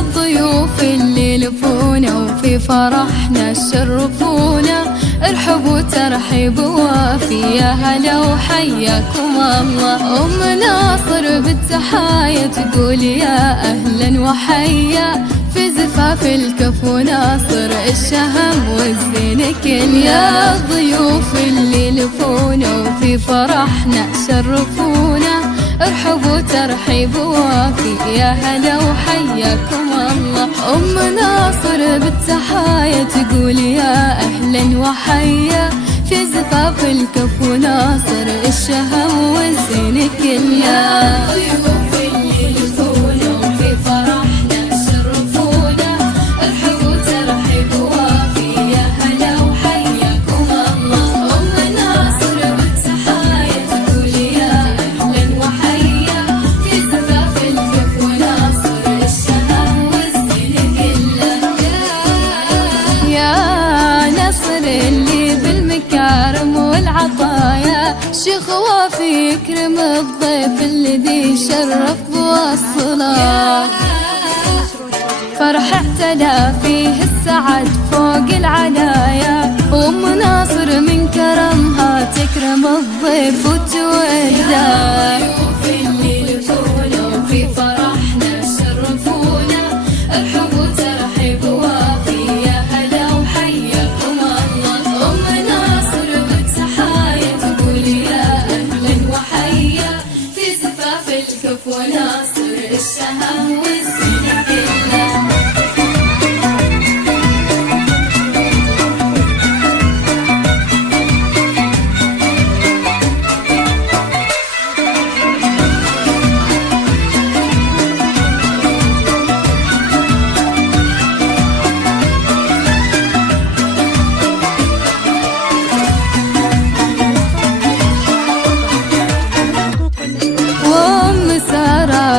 الضيوف اللي لفونا وفي فرحنا شرفونا، ارحبوا ترحيب وافي، يا هلا وحياكم الله. أم ناصر بالتحايا تقول يا أهلا وحيا، في زفاف الكفو ناصر الشهم والزين كل. يا الضيوف اللي لفونا وفي فرحنا شرفونا، ارحبوا ترحيب وافي، يا هلا وحياكم الله. أم ناصر بالتحايا تقول يا أهلا وحيا، في زفاف الكفو ناصر الشهم والزين كل. يا ضيوف اللي لفونا وفي فرحنا شرفونا، ارحبوا ترحيب وافي، يا هلا وحياكم الله. أم ناصر بالتحايا تقول يا أهلا وحيا، في زفاف الكفو ناصر الشهم والزين كله. يا ناصر اللي بالمكارم والعطايا، شيخ وافي يكرم الضيف الذي شرف بوصله، فرح اعتلى فيه السعد فوق العنايا. وام ناصر من كرمها تكرم الضيف وتوده، اللي لفونا وفي فرحنا شرفونا، ارحبوا ترحيب وافي، يا هلا وحياكم الله. أم ناصر بالتحايا تقول يا أهلا وحيا، في زفاف الكفو ناصر الشهم والزين كله.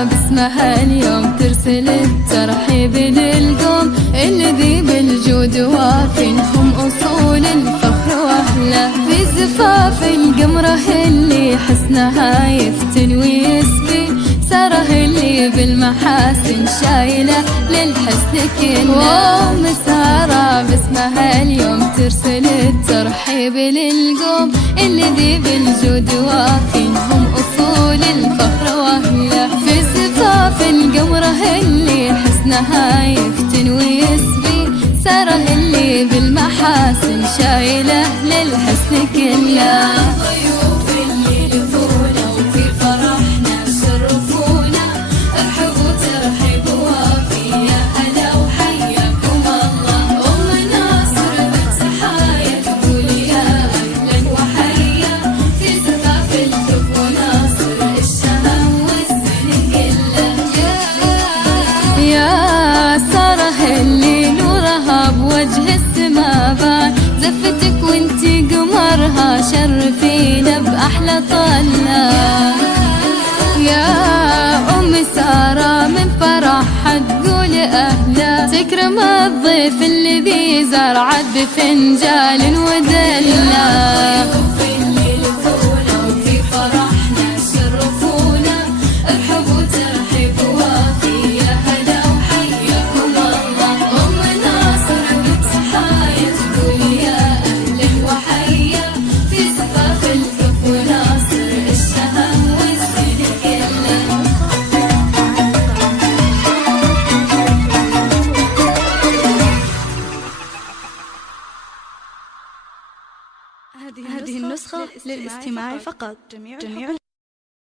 باسمها اليوم ترسل الترحيب للقوم الذي بالجود وافٍ، هم أصول الفخر وأهله، في زفاف القمرة اللي حسنها يفتن ويسبي، ساره اللي بالمحاسن شايلة للحسن كله. وأم سارة باسمها اليوم ترسل الترحيب للقوم الذي بالجود وافٍ، هم أصول الفخر وأهله، في زفاف القمرة اللي حسنها يفتن ويسبي، ساره اللي بالمحاسن شايلة للحسن كله. ضيوف اللي لفونا وفي فرحنا شرفونا، ارحبوا ترحيب وافي، يا هلا وحياكم الله. أم ناصر بالتحايا تقول يا أهلا وحيا، في زفاف الكفو ناصر الشهم والزين كله. يا ساره اللي نورها بوجه السما بان، زفتك وانتي قمرها شرفينا بأحلى طلة. يا أم سارة من فرحها تقول أهلا، تكرم الضيف الذي زرعت بفنجال ودلة. هذه النسخة للاستماع فقط. جميع